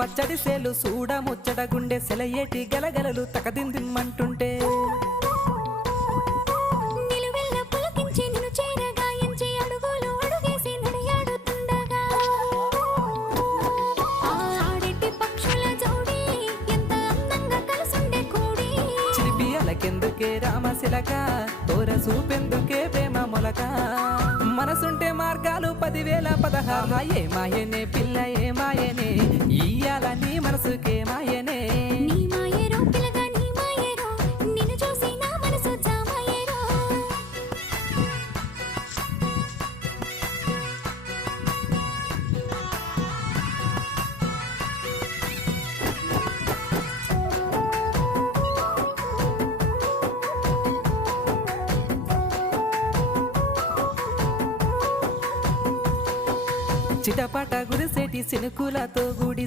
పచ్చడి సేలు సూడ ముచ్చట గుండె సెలయేటి గలగలలు తకదిందిమ్మంటుంటే నిలువెల్ల పులకించి నిన్ను చేరగా ఎంచి అడుగులు అడుగేసి నడియాడుతుండగా ఆడెట్టి పక్షుల జోడి ఎంత అందంగా కలుసుండే కూడి చిలిపి అలకెందుకే రామశిలక తోర చూపెందుకే ప్రేమ మొలక మనసుంటే మార్గాలు 10,016 ఏ మాయనే పిల్ల ఏ మాయనే ఇయ్యాల నీ మనసుకే మాయనే నీ మాయేరో పిల్లగా నీ మాయేరో నిన్ను చూసి నా మనసు జామాయేరో చిటపట గురిసేటి సినుకులతో గుడి